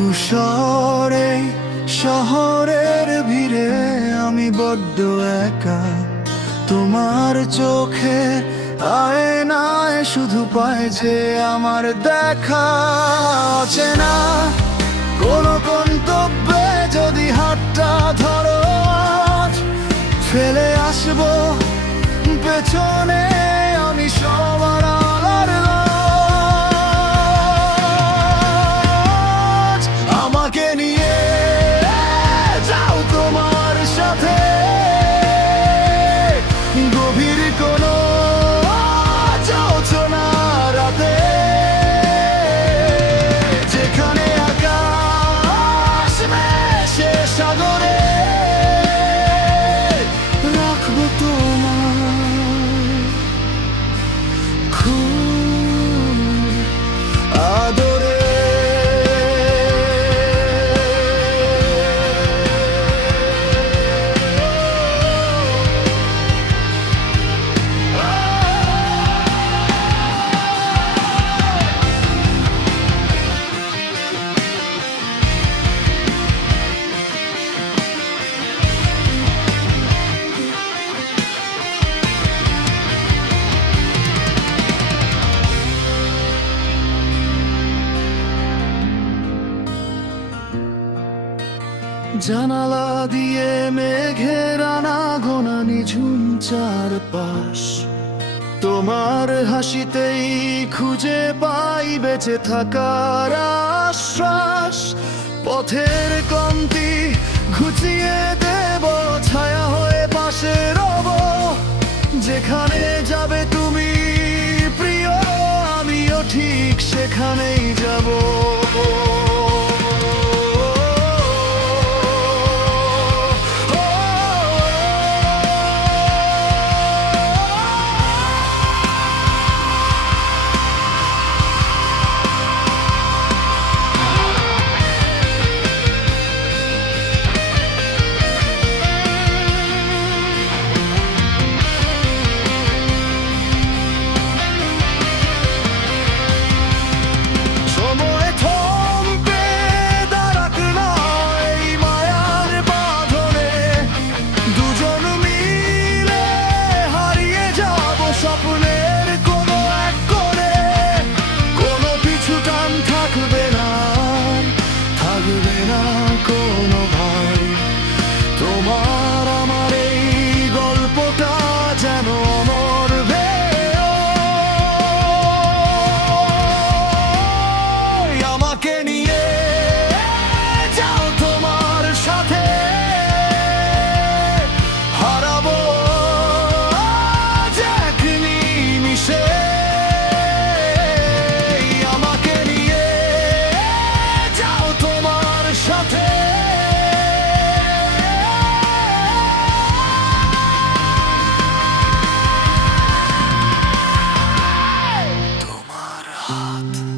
ধূসরে শহরের ভিড়ে আমি বড্ড একা। তোমার চোখের আয়নায় শুধু পায় যে আমার দেখা অচেনা কোনো গন্তব্যে যদি হাতটা ধরো আজ ফেলে আসবো পেছনে আমি সবার আলার লাজ। আমাকে নিয়ে যাও তোমার সাথে গভীর কোনো যোজনা রাতে, যেখানে আকাশ মেশে সাগরে রাখবো তোমার খুব আদরে। জানালা দিয়ে মেঘের আনাগোনা নিঝুম চারপাশ, তোমার হাসিতেই খুঁজে পাই বেঁচে থাকার আশ্বাস। পথের ক্লান্তি ঘুচিয়ে দেব, ছায়া হয়ে পাশে রব, যেখানে যাবে তুমি প্রিয় আমিও ঠিক সেখানেই যাব। তোমার আমার এই গল্পটা যেন অমর ভেও। আমাকে নিয়ে যাও তোমার সাথে হারাবো এক নিমিষে। আমাকে নিয়ে যাও তোমার সাথে হাত